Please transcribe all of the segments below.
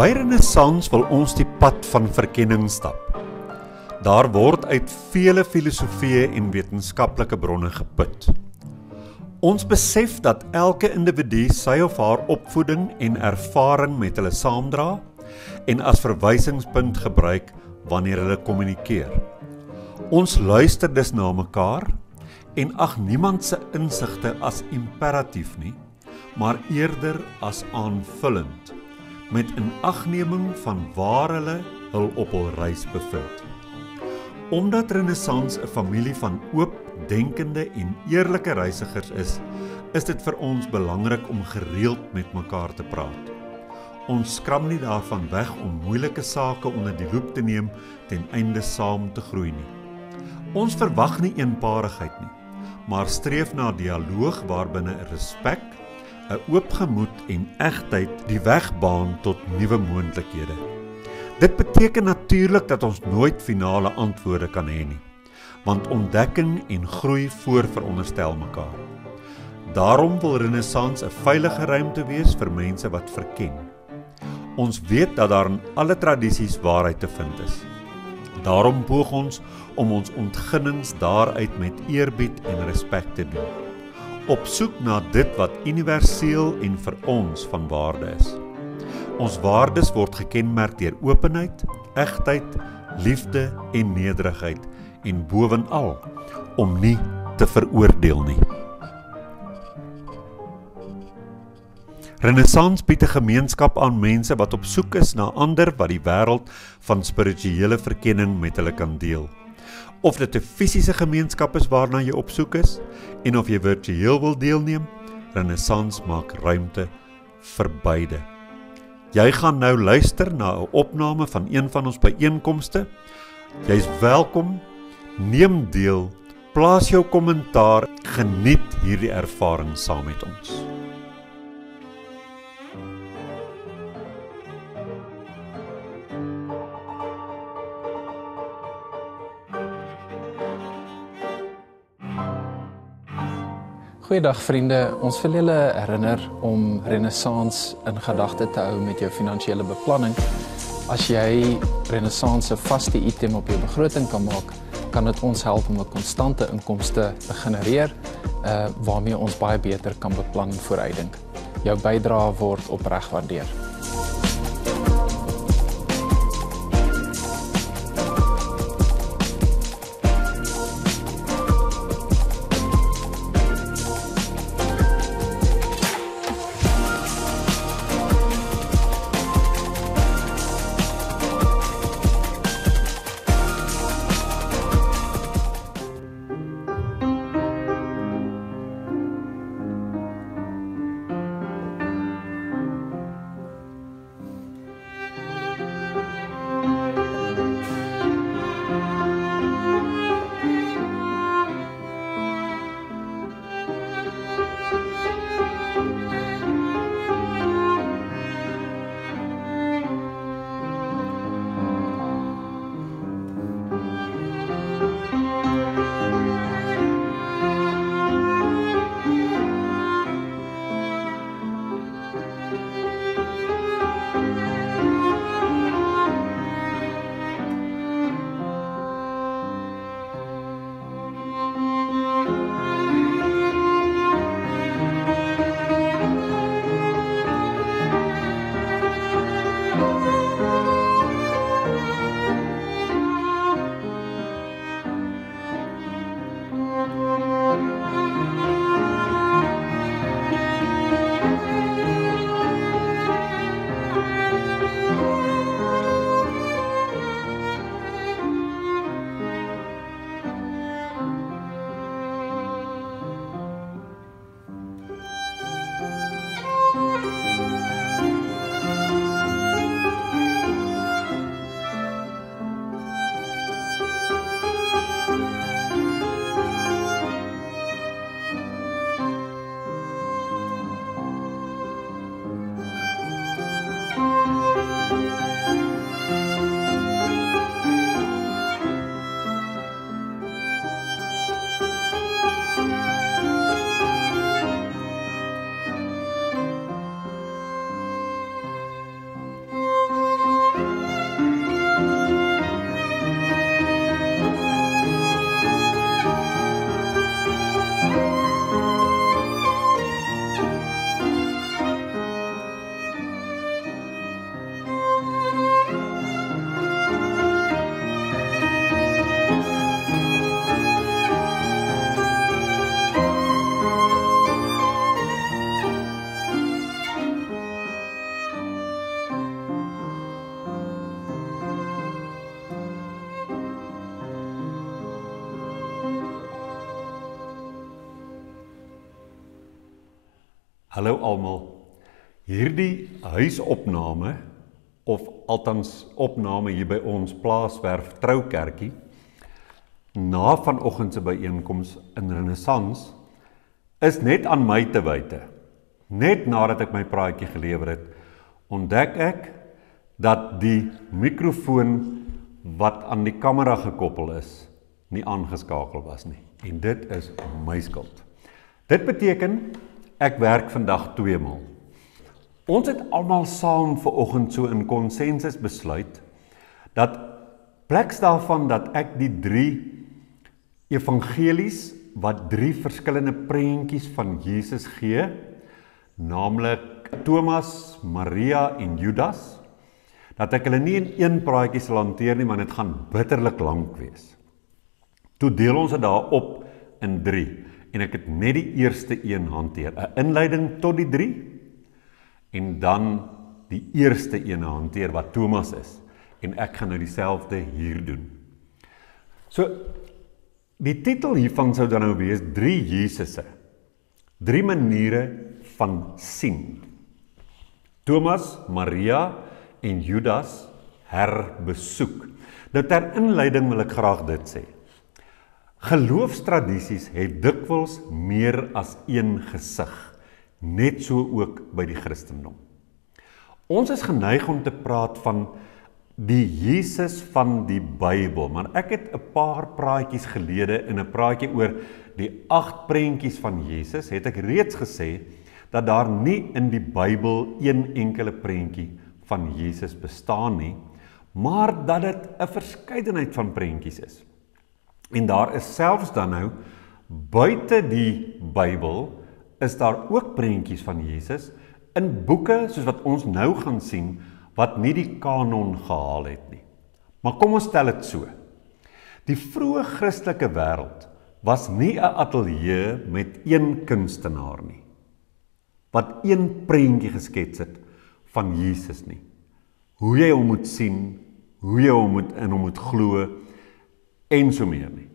By Renaissans wil ons die pad van verkenning stap. Daar word uit vele filosofieë en wetenskaplike bronne geput. Ons besef dat elke individu sy of haar opvoeding en ervaring met hulle saamdra en as verwysingspunt gebruik wanneer hulle kommunikeer. Ons luister dus na mekaar en ag niemand se insigte as imperatief nie, maar eerder as aanvullend, met inagneming van waar hulle hul op hul reis bevind. Omdat Renaissans 'n familie van oop, denkende en eerlike reisigers is dit vir ons belangrik om gereeld met mekaar te praat. Ons skram nie daarvan weg om moeilike sake onder die loep te neem ten einde saam te groei nie. Ons verwag nie eenparigheid nie, maar streef na dialoog waarbinne respek, 'n oop gemoed en egtheid die weg baan tot nuwe moontlikhede. Dit beteken natuurlik dat ons nooit finale antwoorde kan hê nie, want ontdekking en groei voorveronderstel mekaar. Daarom wil Renaissans 'n veilige ruimte wees vir mense wat verken. Ons weet dat daar in alle tradisies waarheid te vind is. Daarom poog ons om ons ontginnings daaruit met eerbied en respek te doen, op soek na dit wat universeel en vir ons van waarde is. Ons waardes word gekenmerk deur openheid, egtheid, liefde en nederigheid en bovenal om nie te veroordeel nie. Renaissans bied 'n gemeenskap aan mense wat op soek is na ander wat die wêreld van spirituele verkenning met hulle kan deel. Of dit 'n fisiese gemeenskap is waarna jy op soek is en of jy virtueel wil deelneem, Renaissans maak ruimte vir beide. Jy gaan nou luister na 'n opname van een van ons byeenkomste. Jy's welkom, neem deel, plaas jou kommentaar, geniet hierdie ervaring saam met ons. Goeiedag vriende, ons wil julle herinner om Renaissans in gedagte te hou met jou finansiële beplanning. As jy Renaissans 'n vaste item op jou begroting kan maak, kan dit ons help om 'n konstante inkomste te genereer, waarmee ons baie beter kan beplan en vooruitdink. Jou bydrae word opreg gewaardeer. Hallo almal. Hierdie huisopname, of althans opname hier by ons plaaswerf Troukerkie, na vanoggend se byeenkoms in Renaissance, is net aan my te wyte. Net nadat ek my praatjie gelewer het, ontdek ek dat die mikrofoon wat aan die kamera gekoppel is, nie aangeskakel was nie. En dit is my skuld. Dit beteken, ek werk vandag 2 maal. Ons het almal saam vanoggend so in konsensus besluit, dat pleks daarvan dat ek die 3 evangelies, wat 3 verskillende prentjies van Jesus gee, naamlik Thomas, Maria en Judas, dat ek hulle nie in 1 praatjie sal hanteer nie, maar dit gaan bitterlik lank wees. Toe deel ons dit daar op in 3, en ek het net die eerste een hanteer, 'n inleiding tot die 3, en dan die eerste een hanteer wat Thomas is, en ek gaan nou dieselfde hier doen. So, die titel hiervan sou dan nou wees 3 Jesusse, 3 maniere van sien. Thomas, Maria en Judas herbesoek. Nou ter inleiding wil ek graag dit sê. Geloofstradisies het dikwels meer as 1 gesig, net so ook by die Christendom. Ons is geneig om te praat van die Jesus van die Bybel, maar ek het 'n paar praatjies gelede in 'n praatjie oor die 8 prentjies van Jesus, het ek reeds gesê dat daar nie in die Bybel 1 enkele prentjie van Jesus bestaan nie, maar dat dit 'n verskeidenheid van prentjies is. En daar is selfs dan nou, buite die Bybel, is daar ook prentjies van Jesus, in boeke, soos wat ons nou gaan sien, wat nie die kanon gehaal het nie. Maar kom ons stel dit so. Die vroeë Christelike wêreld was nie 'n ateljee met 1 kunstenaar nie, wat 1 prentjie geskets het van Jesus nie. Hoe jy hom moet sien, hoe jy hom moet glo, en so meer nie.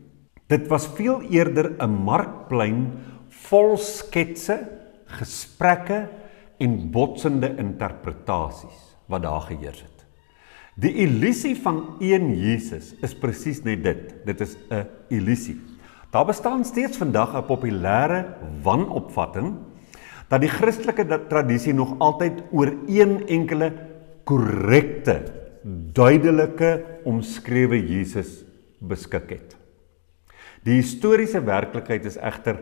Dit was veel eerder 'n markplein vol sketse, gesprekke en botsende interpretasies wat daar geheers het. Die illusie van 1 Jesus is presies net dit. Dit is 'n illusie. Daar bestaan steeds vandag 'n populêre wanopvatting dat die Christelike tradisie nog altyd oor 1 enkele korrekte, duidelike, omskrewe Jesus beskik het. Die historiese werklikheid is egter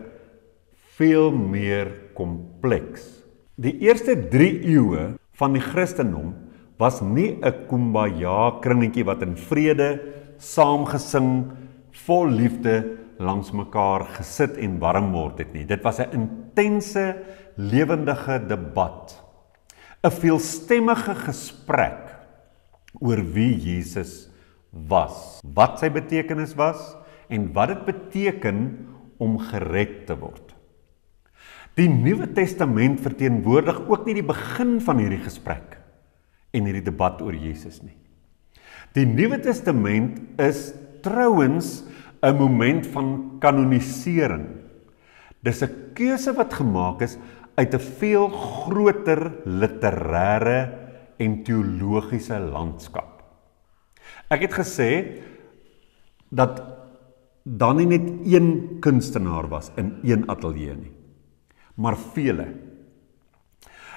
veel meer kompleks. Die eerste 3 eeue van die Christendom was nie 'n kumbaya kringetjie wat in vrede, saamgesing, vol liefde langs mekaar gesit en warm word het nie. Dit was 'n intense, lewendige debat. 'n veelstemmige gesprek oor wie Jesus was, wat sy betekenis was en wat dit beteken om gered te word. Die Nuwe Testament verteenwoordig ook nie die begin van hierdie gesprek en hierdie debat oor Jesus nie. Die Nuwe Testament is trouwens 'n moment van kanonisering. Dis 'n keuse wat gemaak is uit 'n veel groter literêre en teologiese landskap. Ek het gesê dat daar nie net 1 kunstenaar was in 1 ateljee nie, maar vele.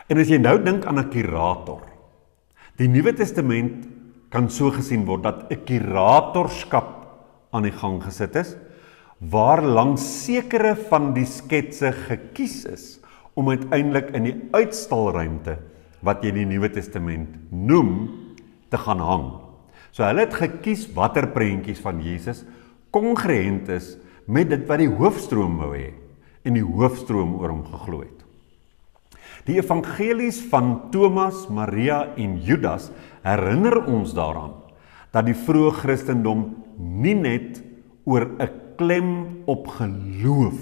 En as jy nou dink aan 'n kurator, die Nuwe Testament kan so gesien word dat 'n kuratorskap aan die gang gesit is, waar langs sekere van die sketse gekies is, om uiteindelik in die uitstalruimte, wat jy die Nuwe Testament noem, te gaan hang. So hulle het gekies watter prentjies van Jesus kongruent is met dit wat die hoofstroom wou hê, en die hoofstroom oor hom geglo het. Die evangelies van Thomas, Maria en Judas herinner ons daaraan, dat die vroeë Christendom nie net oor 'n klem op geloof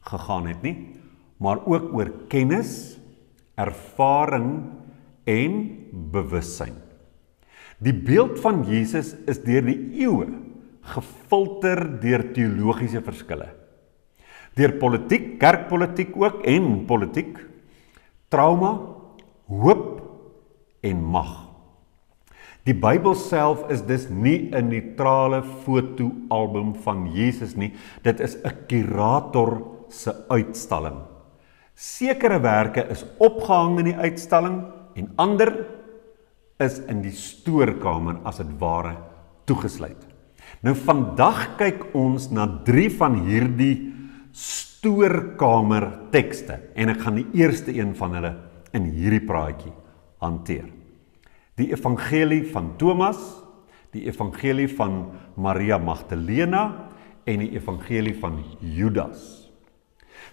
gegaan het nie, maar ook oor kennis, ervaring en bewussyn. Die beeld van Jesus is deur die eeue gefilter deur teologiese verskille. Deur politiek, kerkpolitiek ook en politiek, trauma, hoop en mag. Die Bybel self is dus nie 'n neutrale fotoalbum van Jesus nie, dit is 'n kurator se uitstalling. Sekere werke is opgehang in die uitstalling en ander is in die stoorkamer as dit ware toegesluit. Nou vandag kyk ons na 3 van hierdie stoorkamer tekste en ek gaan die eerste een van hulle in hierdie praatjie hanteer. Die evangelie van Thomas, die evangelie van Maria Magdalena en die evangelie van Judas.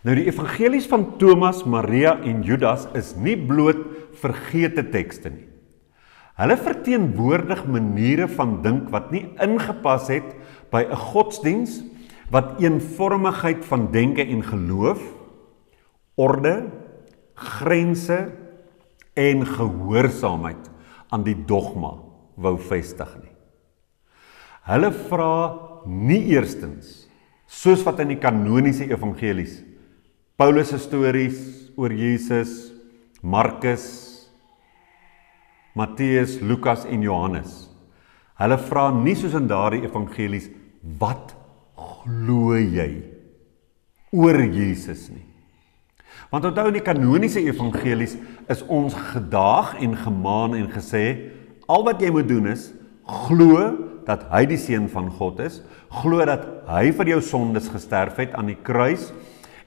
Nou die evangelies van Thomas, Maria en Judas is nie bloot vergete tekste nie. Hulle verteenwoordig maniere van dink wat nie ingepas het by 'n godsdiens wat eenvormigheid van denke en geloof, orde, grense en gehoorsaamheid aan die dogma wou vestig nie. Hulle vra nie eerstens, soos wat in die kanoniese evangelies, Paulus se stories oor Jesus, Markus, Matteus, Lukas en Johannes. Hulle vra nie soos in daardie evangelies, wat glo jy oor Jesus nie. Want onthou in die kanoniese evangelies is ons gedaag en gemaan en gesê, al wat jy moet doen is, glo dat hy die seun van God is, glo dat hy vir jou sondes gesterf het aan die kruis,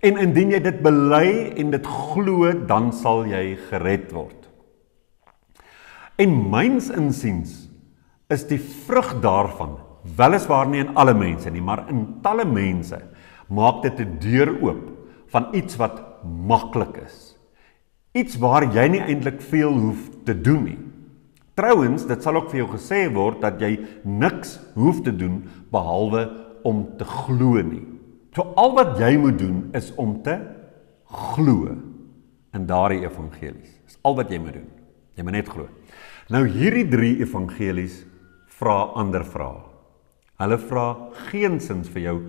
en indien jy dit bely en dit glo, dan sal jy gered word. En myns insiens is die vrug daarvan, weliswaar nie in alle mense nie, maar in talle mense, maak dit 'n deur oop van iets wat maklik is. Iets waar jy nie eintlik veel hoef te doen nie. Trouwens, dit sal ook vir jou gesê word dat jy niks hoef te doen behalwe om te glo nie. So al wat jy moet doen is om te glo in daardie evangelies. Dis al wat jy moet doen. Jy moet net glo. Nou hierdie 3 evangelies vra ander vrae. Hulle vra geensins vir jou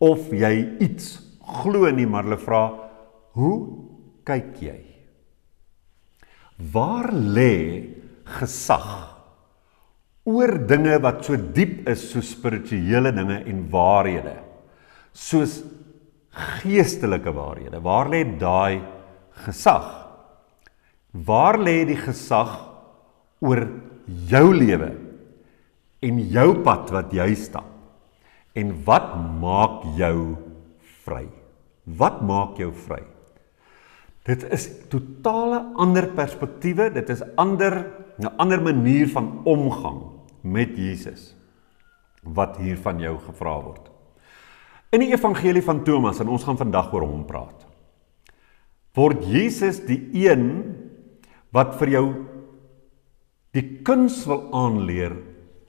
of jy iets glo nie, maar hulle vra, hoe kyk jy? Waar lê gesag oor dinge wat so diep is soos spirituele dinge en waarhede, soos geestelike waarhede? Waar lê daai gesag? Waar lê die gesag oor jou lewe en jou pad wat jy stap? En wat maak jou vry? Wat maak jou vry? Dit is totale ander perspektiewe, dit is 'n ander manier van omgang met Jesus wat hier van jou gevra word. In die evangelie van Thomas, en ons gaan vandag oor hom praat, word Jesus die een wat vir jou die kuns wil aanleer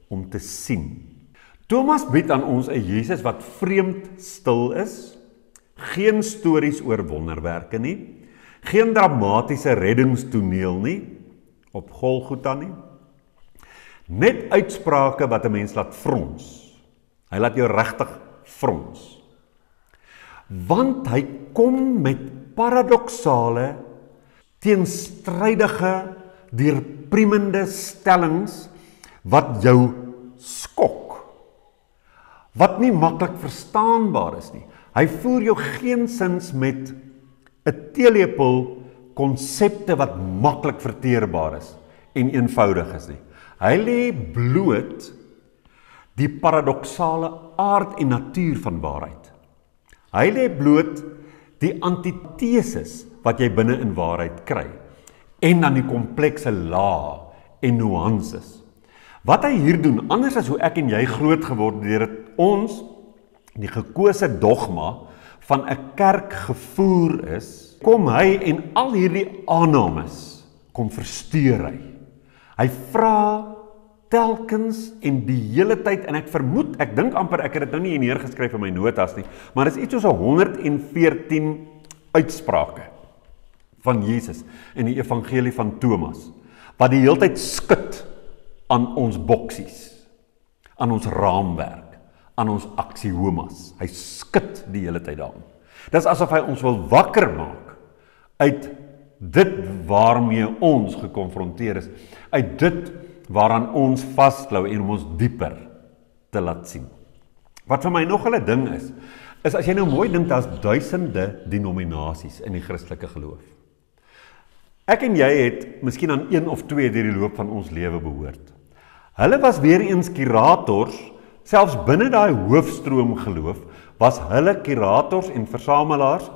om te sien. Thomas bied aan ons 'n Jesus wat vreemd stil is, geen stories oor wonderwerke nie, geen dramatiese reddingstoneel nie, op Golgotha nie, net uitsprake wat 'n mens laat frons. Hy laat jou regtig frons. Want hy kom met paradoksale, teenstrydige, deurpriemende stellings wat jou skok, wat nie maklik verstaanbaar is nie. Hy voer jou geensins met 'n teelepel konsepte wat maklik verteerbaar is en eenvoudig is nie. Hy lê bloot die paradoksale aard en natuur van waarheid. Hy lê bloot die antiteses wat jy binne in waarheid kry en dan die komplekse lae en nuances. Wat hy hier doen, anders as hoe ek en jy groot geword het, deurdat ons die gekose dogma van 'n kerk gevoer is, kom hy en al hierdie aannames kom versteur hy. Hy vra telkens en die hele tyd, en ek vermoed, ek dink amper, ek het dit nou nie hier neergeskryf in my notas nie, maar is iets soos 114 uitsprake van Jesus in die evangelie van Thomas, wat die hele tyd skud aan ons boksies, aan ons raamwerk, aan ons aksiomas. Hy skud die hele tyd daarom. Dis asof hy ons wil wakker maak uit dit waarmee ons gekonfronteer is, uit dit waaraan ons vasklou en om ons dieper te laat sien. Wat vir my nog 'n ding is as jy nou mooi dink, daar's duisende denominasies in die Christelike geloof. Ek en jy het miskien aan een of twee deur die loop van ons lewe behoort. Hulle was weer eens kurators, selfs binne daai hoofstroom geloof, was hulle kurators en versamelaars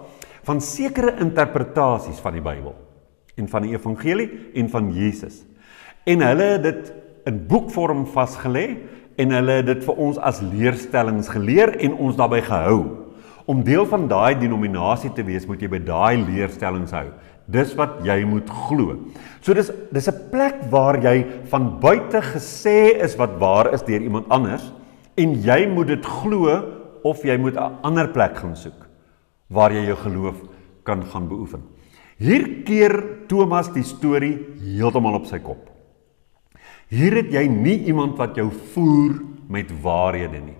van sekere interpretasies van die Bybel, en van die evangelie, en van Jesus. En hulle het dit in boekvorm vasgelê, en hulle het dit vir ons as leerstellings geleer, en ons daarbey gehou. Om deel van daai denominasie te wees, moet jy by daai leerstellings hou. Dis wat jy moet glo. So dis 'n plek waar jy van buite gesê is wat waar is deur iemand anders, en jy moet dit glo, of jy moet 'n ander plek gaan soek, waar jy jou geloof kan gaan beoefen. Hier keer Thomas die storie heeltemal op sy kop. Hier het jy nie iemand wat jou voer met waarhede nie.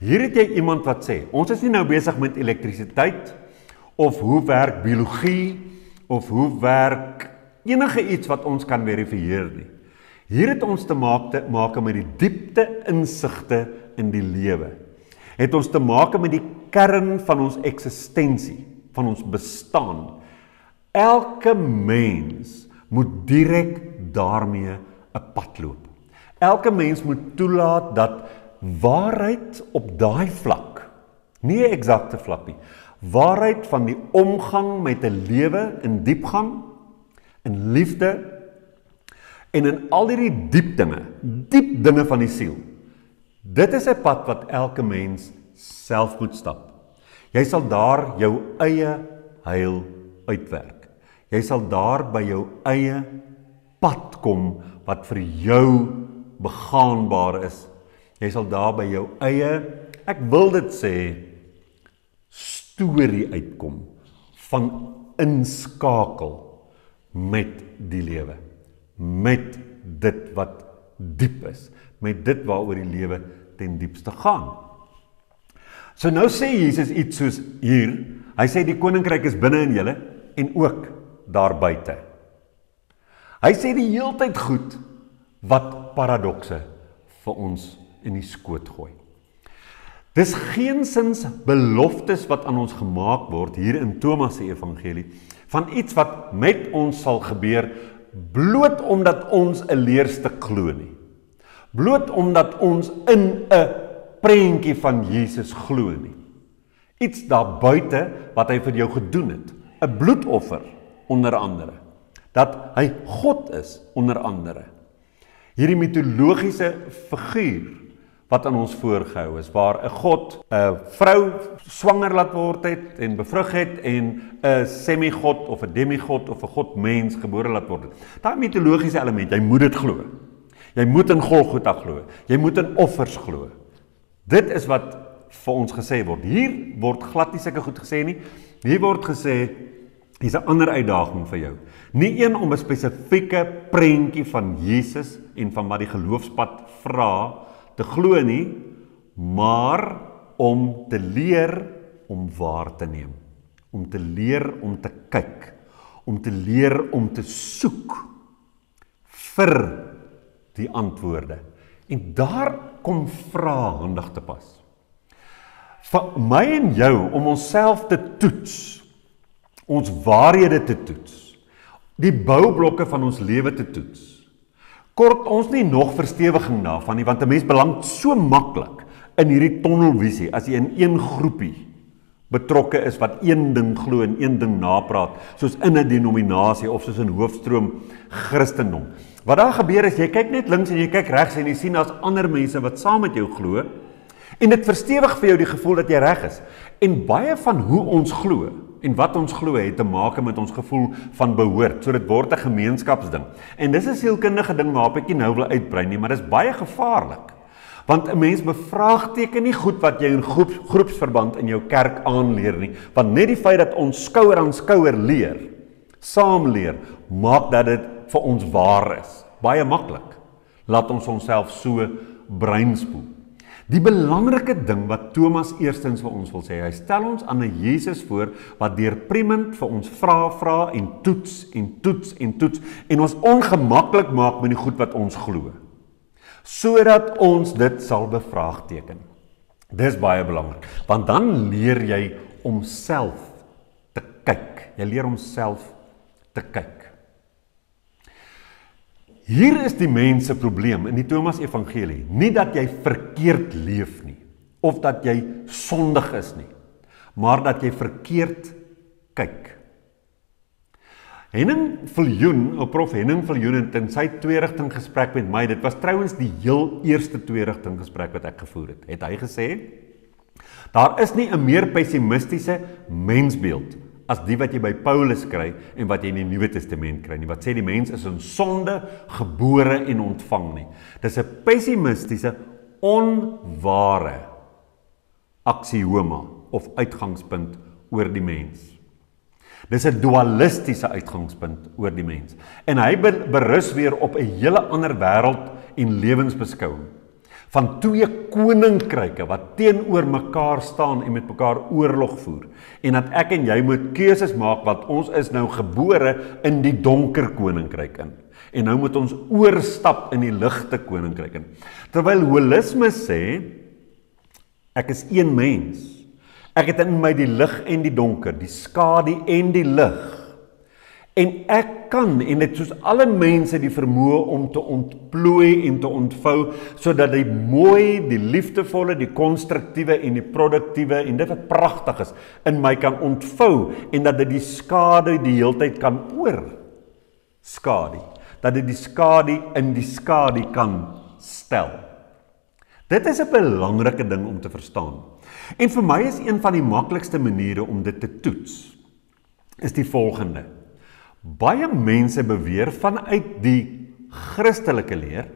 Hier het jy iemand wat sê, ons is nie nou besig met elektrisiteit, of hoe werk biologie, of hoe werk enige iets wat ons kan verifieer nie. Hier het ons te maak met die diepte insigte in die lewe. Het ons te maak met die kern van ons eksistensie, van ons bestaan. Elke mens moet direk daarmee 'n pad loop. Elke mens moet toelaat dat waarheid op daai vlak, nie 'n eksakte vlak nie, waarheid van die omgang met 'n lewe in diepgang, in liefde, en in al hierdie diep dinge van die siel. Dit is 'n pad wat elke mens self moet stap. Jy sal daar jou eie heil uitwerk. Jy sal daar by jou eie pad kom wat vir jou begaanbaar is. Jy sal daar by jou eie, ek wil dit sê, storie uitkom van inskakel met die lewe, met dit wat diep is, met dit waaroor die lewe ten diepste gaan. So nou sê Jesus iets soos hier, hy sê die koninkryk is binne in julle en ook daar buite. Hy sê die heeltyd goed wat paradokse vir ons in die skoot gooi. Dis geensins beloftes wat aan ons gemaak word hier in Thomas se evangelie van iets wat met ons sal gebeur bloot omdat ons 'n leerstuk glo nie. Bloot omdat ons in 'n prentjie van Jesus glo nie. Iets daar buite wat hy vir jou gedoen het, 'n bloedoffer onder andere, dat hy God is onder andere. Hierdie mitologiese figuur wat aan ons voorgehou is, waar 'n God 'n vrou swanger laat word het en bevrug het en 'n semigod of 'n demigod of 'n godmens gebore laat word het. Daai mitologiese element, jy moet dit glo. Jy moet in Golgotha glo. Jy moet in offers glo. Dit is wat vir ons gesê word. Hier word glad nie sulke goed gesê nie. Hier word gesê, hier's 'n ander uitdaging vir jou. Nie een om 'n spesifieke prentjie van Jesus en van wat die geloofspad vra te glo nie, maar om te leer om waar te neem. Om te leer om te kyk. Om te leer om te soek vir die antwoorde. En daar kom vrae handig te pas. Vir my en jou om onsself te toets, ons waarhede te toets, die boublokke van ons lewe te toets. Kort ons nie nog verstewiging daarvan nie, want 'n mens beland so maklik in hierdie tonnelvisie as jy in een groepie betrokke is wat een ding glo en een ding napraat, soos in 'n denominasie of soos in hoofstroom Christendom. Wat daar gebeur is, jy kyk net links en jy kyk regs en jy sien daar's ander mense wat saam met jou glo, en dit verstewig vir jou die gevoel dat jy reg is. En baie van hoe ons glo en wat ons glo het te maak met ons gevoel van behoort, so dit word 'n gemeenskapsding. En dis 'n sielkundige ding waarop ek nie nou wil uitbrei nie, maar dis baie gevaarlik. Want 'n mens bevraagteken nie goed wat jy in groepsverband in jou kerk aanleer nie, want net die feit dat ons skouer aan skouer leer, saam leer, maak dat dit vir ons waar is. Baie maklik. Laat ons onsself so breinspoel. Die belangrike ding wat Thomas eerstens vir ons wil sê, hy stel ons aan 'n Jesus voor wat deurpriemend vir ons vra en toets en ons ongemaklik maak met die goed wat ons glo, sodat ons dit sal bevraagteken. Dis baie belangrik, want dan leer jy om self te kyk. Jy leer om self te kyk. Hier is die mens se probleem in die Thomas Evangelie, nie dat jy verkeerd leef nie, of dat jy sondig is nie, maar dat jy verkeerd kyk. Prof. Henning Viljoen het in sy tweerigting gesprek met my, dit was trouwens die heel eerste tweerigting gesprek wat ek gevoer het hy gesê, daar is nie 'n meer pessimistiese mensbeeld as die wat jy by Paulus kry en wat jy in die Nuwe Testament kry nie, wat sê die mens is in sonde gebore en ontvang nie. Dis 'n pessimistiese, onware aksioma of uitgangspunt oor die mens. Dis 'n dualistiese uitgangspunt oor die mens. En hy berus weer op 'n hele ander wêreld en lewensbeskouing van twee koninkryke wat teenoor mekaar staan en met mekaar oorlog voer. En dat ek en jy moet keuses maak, want ons is nou gebore in die donker koninkryk in. En nou moet ons oorstap in die ligte koninkryk in. Terwyl holisme sê, ek is een mens. Ek het in my die lig en die donker, die skadu en die lig. En ek kan, en dit soos alle mense die vermoë om te ontplooi en te ontvou, sodat die mooi, die liefdevolle, die konstruktiewe en die produktiewe en dit wat pragtig is, in my kan ontvou, en dat dit die skadu die heeltyd kan oorskadu, dat dit die skadu in die skadu kan stel. Dit is 'n belangrike ding om te verstaan. En vir my is een van die maklikste maniere om dit te toets, is die volgende. Baie mense beweer vanuit die Christelike leer,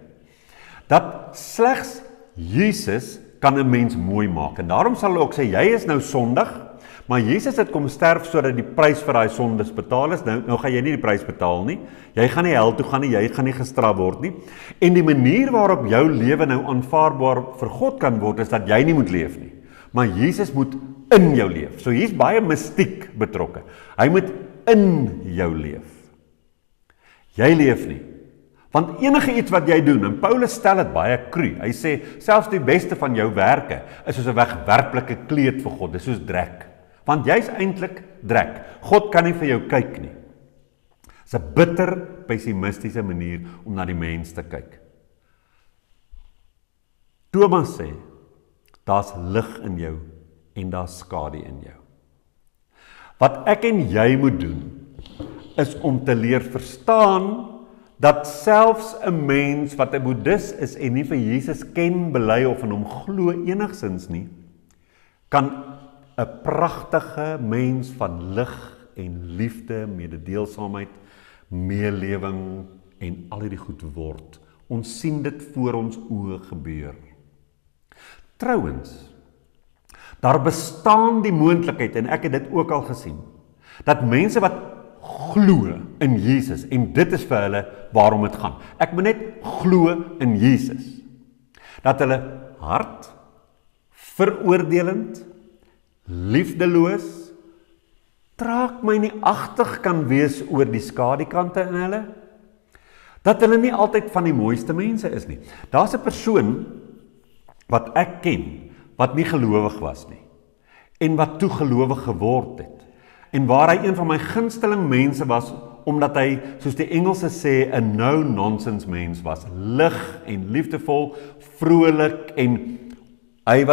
dat slegs Jesus kan 'n mens mooi maak. En daarom sal hulle ook sê, jy is nou sondig, maar Jesus het kom sterf sodat die prys vir daai sondes betaal is. Nou gaan jy nie die prys betaal nie. Jy gaan nie hel toe gaan nie, jy gaan nie gestraf word nie. En die manier waarop jou lewe nou aanvaarbaar vir God kan word, is dat jy nie moet leef nie. Maar Jesus moet in jou leef. So hier's baie mystiek betrokke. Hy moet in jou leef. Jy leef nie. Want enige iets wat jy doen, en Paulus stel dit baie cru, hy sê, selfs die beste van jou werke, is soos 'n wegwerplike kleed vir God, dis soos drek. Want jy's eintlik drek. God kan nie vir jou kyk nie. Dis 'n bitter, pessimistiese manier om na die mens te kyk. Thomas sê, daar's lig in jou, en daar's skadu in jou. Wat ek en jy moet doen, is om te leer verstaan, dat selfs 'n mens wat 'n boeddhis is en nie vir Jesus ken, bely of in hom glo enigsins nie, kan 'n pragtige mens van lig en liefde, mededeelsaamheid, meelewing en al hierdie goed word. Ons sien dit voor ons oë gebeur. Trouwens, daar bestaan die moontlikheid, en ek het dit ook al gesien, dat mense wat glo in Jesus, en dit is vir hulle waarom het gaan. Ek moet net glo in Jesus. Dat hulle hard, veroordelend, liefdeloos, traag my nie agtig kan wees oor die skadukante in hulle, dat hulle nie altyd van die mooiste mense is nie. Daar's 'n persoon wat ek ken, wat nie gelowig was nie, en wat toe gelowig geword het, en waar hy een van my gunsteling mense was, omdat hy, soos die Engelse sê, 'n no-nonsense mens was, lig en liefdevol, vrolik, en hy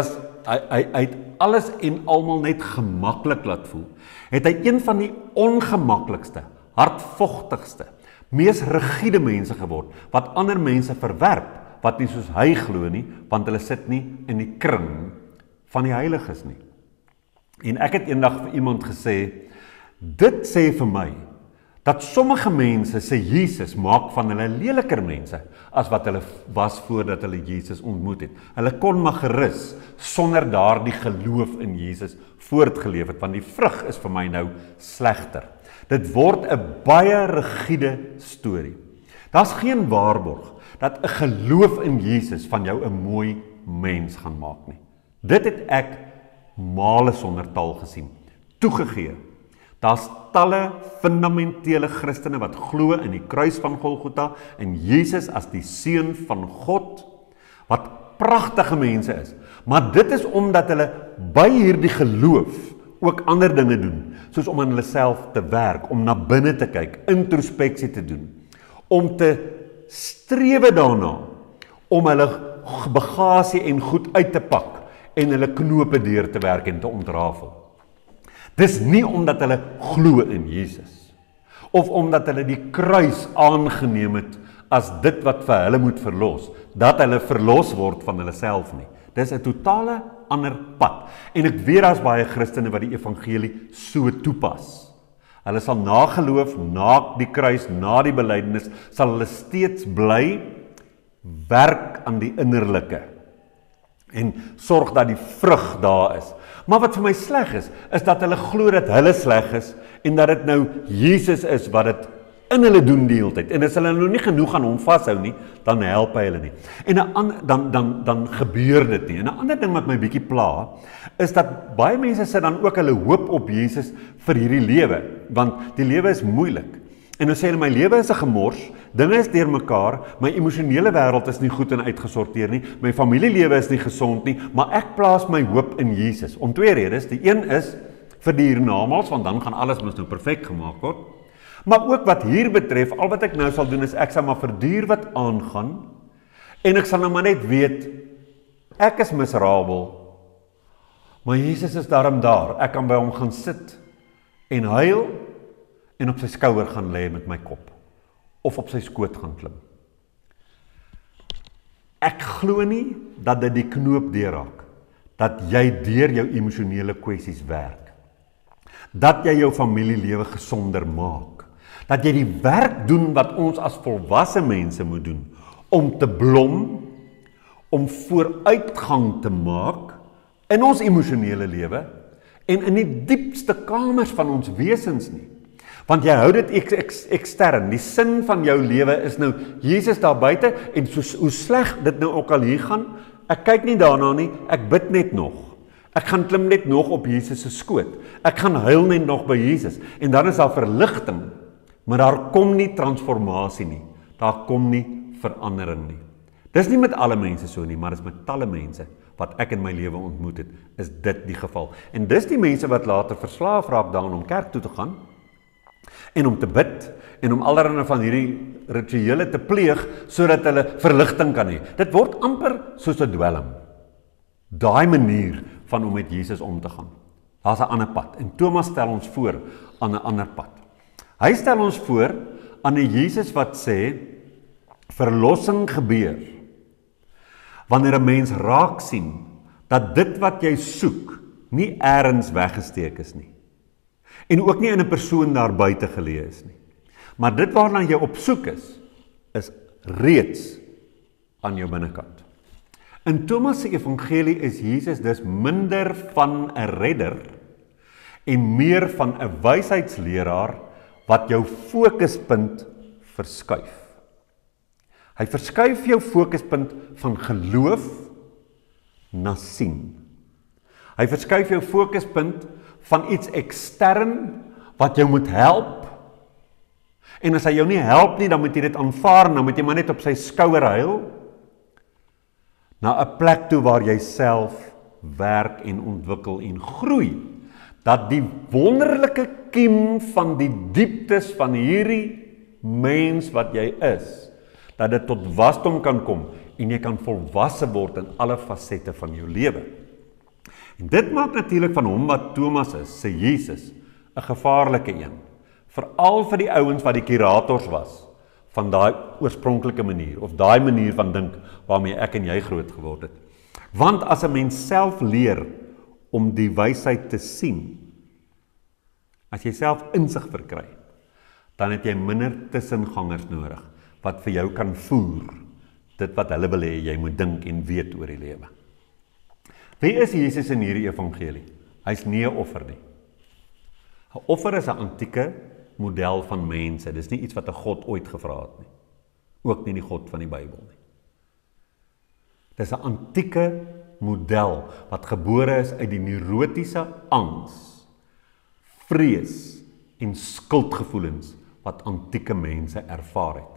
het alles en almal net gemaklik laat voel. Het hy een van die ongemaklikste, hardvogtigste, mees rigiede mense geword, wat ander mense verwerp, wat nie soos hy glo nie, want hulle sit nie in die kring van die heiliges nie. En ek het eendag vir iemand gesê, dit sê vir my, dat sommige mense sê Jesus maak van hulle leliker mense, as wat hulle was voordat hulle Jesus ontmoet het. Hulle kon maar gerus, sonder daardie geloof in Jesus voortgeleef het, want die vrug is vir my nou slegter. Dit word 'n baie rigiede storie. Daar's geen waarborg, dat 'n geloof in Jesus van jou 'n mooi mens gaan maak nie. Dit het ek male sonder taal gesien. Toegegee, daar's talle fundamentele Christene wat glo in die kruis van Golgotha en Jesus as die Seun van God, wat pragtige mense is. Maar dit is omdat hulle by hierdie geloof ook ander dinge doen, soos om aan hulle self te werk, om na binne te kyk, introspeksie te doen, om te strewe daarna, om hulle bagasie en goed uit te pak, en hulle knope deur te werk en te ontrafel. Dis nie omdat hulle glo in Jesus, of omdat hulle die kruis aangeneem het, as dit wat vir hulle moet verlos, dat hulle verlos word van hulle self nie. Dis 'n totale ander pad. En ek weet daar's baie Christene wat die evangelie so toepas. Hulle sal na geloof, na die kruis, na die belydenis, sal hulle steeds bly werk aan die innerlike en sorg dat die vrug daar is. Maar wat vir my sleg is dat hulle glo dat hulle sleg is en dat dit nou Jesus is wat dit in hulle doen die hele tyd. En as hulle nou nie genoeg aan hom vashou nie, dan help hy hulle nie. En dan gebeur dit nie. En 'n ander ding wat my bietjie pla, is dat baie mense sit dan ook hulle hoop op Jesus vir hierdie lewe, want die lewe is moeilik. En nou sê hulle, my lewe is 'n gemors, dinge is deurmekaar, my emosionele wêreld is nie goed en uitgesorteer nie, my familielewe is nie gesond nie, maar ek plaas my hoop in Jesus. Om twee redes. Die een is vir die hiernamaals, want dan gaan alles mos nou perfek gemaak word. Maar ook wat hier betref, al wat ek nou sal doen is, ek sal maar verduur wat aangaan, en ek sal nou maar net weet, ek is miserabel, maar Jesus is daarom daar, ek kan by hom gaan sit, en huil, en op sy skouer gaan lê met my kop, of op sy skoot gaan klim. Ek glo nie, dat dit die knoop deurraak, dat jy deur jou emosionele kwessies werk, dat jy jou familielewe gesonder maak, dat jy die werk doen wat ons as volwasse mense moet doen, om te blom, om vooruitgang te maak, in ons emosionele lewe, en in die diepste kamers van ons wesens nie. Want jy hou dit ekstern, die sin van jou lewe is nou, Jesus daar buite, en hoe sleg dit nou ook al hier gaan, ek kyk nie daarna nie, ek bid net nog. Ek gaan klim net nog op Jesus se skoot. Ek gaan huil net nog by Jesus. En dan is daar verligting, maar daar kom nie transformasie nie. Daar kom nie verandering nie. Dis nie met alle mense so nie, maar dis met talle mense wat ek in my lewe ontmoet het, is dit die geval. En dis die mense wat later verslaaf raak daaraan om kerk toe te gaan, en om te bid, en om allerlei van hierdie rituele te pleeg, sodat hulle verligting kan hê. Dit word amper soos 'n dwelm. Daai manier van om met Jesus om te gaan. Daar's 'n ander pad. En Thomas stel ons voor aan 'n ander pad. Hy stel ons voor aan 'n Jesus wat sê, verlossing gebeur wanneer 'n mens raak sien dat dit wat jy soek nie eers weggesteek is nie. En ook nie in 'n persoon daar buite geleë is nie. Maar dit waarna jy op soek is reeds aan jou binnekant. In Thomas se evangelie is Jesus dus minder van 'n redder en meer van 'n wysheidsleraar wat jou fokuspunt verskuif. Hy verskuif jou fokuspunt van geloof na sien. Hy verskuif jou fokuspunt van iets ekstern wat jou moet help. En as hy jou nie help nie, dan moet jy dit aanvaar, dan moet jy maar net op sy skouer huil, na 'n plek toe waar jy self werk en ontwikkel en groei, dat die wonderlike kiem van die dieptes van hierdie mens wat jy is, dat dit tot wasdom kan kom, en jy kan volwasse word in alle fasette van jou lewe. En dit maak natuurlik van hom wat Thomas is, sê Jesus, 'n gevaarlike een, veral vir die ouens wat die kurators was, van daai oorspronklike manier, of daai manier van dink, waarmee ek en jy groot geword het. Want as 'n mens self leer, om die wysheid te sien, as jy self insig verkry, dan het jy minder tussengangers nodig, wat vir jou kan voer, dit wat hulle wil hê, jy moet dink en weet oor die lewe. Wie is Jesus in hierdie evangelie? Hy's nie 'n offer nie. 'n Offer is 'n antieke model van mense, dis nie iets wat 'n God ooit gevra het nie. Ook nie die God van die Bybel nie. Dis 'n antieke model wat gebore is uit die neurotiese angs, vrees en skuldgevoelens wat antieke mense ervaar het.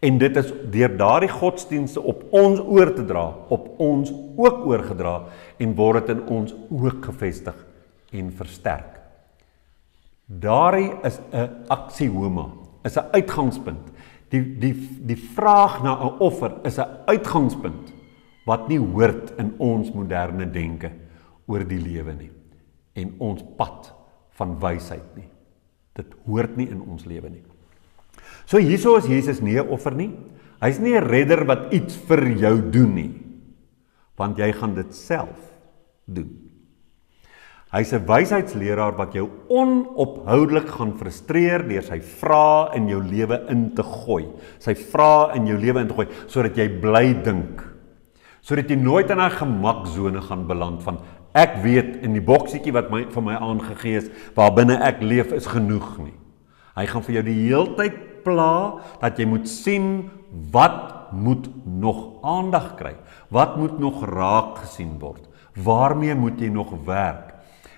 En dit is deur daardie godsdienste op ons oor te dra, op ons ook oorgedra en word dit in ons ook gevestig en versterk. Daardie is 'n aksioma, is 'n uitgangspunt. Die vraag na 'n offer is 'n uitgangspunt wat nie hoort in ons moderne denke oor die lewe nie en ons pad van wysheid nie. Dit hoort nie in ons lewe nie. So hierso is Jesus nie 'n offer nie. Hy's nie 'n redder wat iets vir jou doen nie, want jy gaan dit self doen. Hy's 'n wysheidsleraar wat jou onophoudelik gaan frustreer deur sy vrae in jou lewe in te gooi. Sy vrae in jou lewe in te gooi, sodat jy bly dink. Sodat jy nooit in 'n gemaksone gaan beland van, ek weet in die boksietjie wat vir my aangegee is, waarbinne ek leef is genoeg nie. Hy gaan vir jou die heeltyd pla, dat jy moet sien, wat moet nog aandag kry? Wat moet nog raak gesien word? Waarmee moet jy nog werk?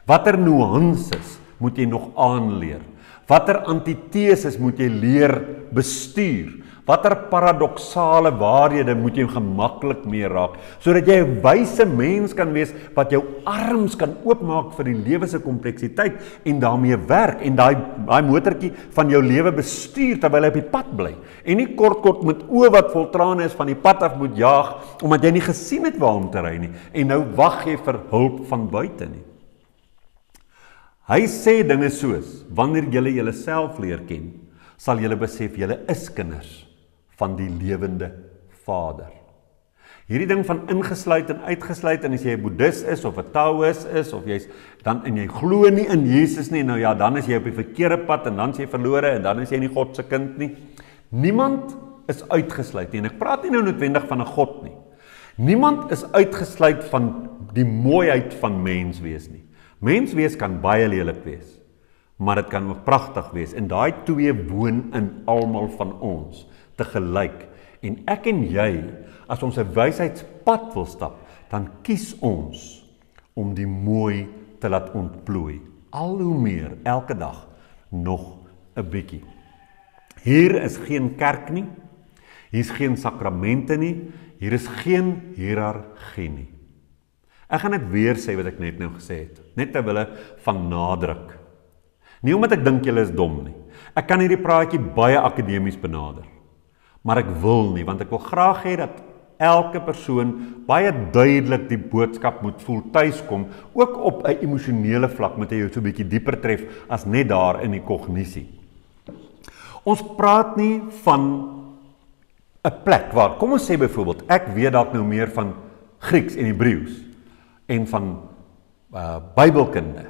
Watter nuances moet jy nog aanleer? Watter antiteses moet jy leer bestuur? Watter paradoksale waarhede moet jy gemaklik mee raak, sodat jy 'n wyse mens kan wees wat jou arms kan oopmaak vir die lewe se kompleksiteit en daarmee werk en daai motortjie van jou lewe bestuur terwyl hy op die pad bly. En nie kort met oë wat vol trane is van die pad af moet jaag omdat jy nie gesien het waar om te ry nie en nou wag jy vir hulp van buite nie. Hy sê dinge soos, wanneer julle julleself leer ken, sal julle besef julle is kinders van die lewende Vader. Hierdie ding van ingesluit en uitgesluit, en as jy 'n boeddhis is of 'n taoïst is of jy glo nie in Jesus nie, nou ja, dan is jy op die verkeerde pad en dan is jy verlore en dan is jy nie God se kind nie. Niemand is uitgesluit nie. En ek praat nie nou noodwendig van 'n God nie. Niemand is uitgesluit van die mooiheid van menswees nie. Menswees kan baie lelik wees, maar dit kan ook pragtig wees en daai twee woon in almal van ons tegelyk. En ek en jy, as ons 'n wysheidspad wil stap, dan kies ons om die mooi te laat ontplooi. Al hoe meer, elke dag, nog 'n bietjie. Hier is geen kerk nie, hier is geen sakramente nie, hier is geen hiërargie nie. Ek gaan net weer sê wat ek net nou gesê het, net terwille van nadruk. Nie omdat ek dink julle is dom nie. Ek kan hierdie praatjie baie akademies benader. Maar ek wil nie, want ek wil graag hê dat elke persoon baie duidelik die boodskap moet voel tuiskom, ook op 'n emosionele vlak moet hy jou so 'n bietjie dieper tref as net daar in die kognisie. Ons praat nie van 'n plek waar, kom ons sê byvoorbeeld, ek weet dalk nou meer van Grieks en Hebreëus en van Bybelkunde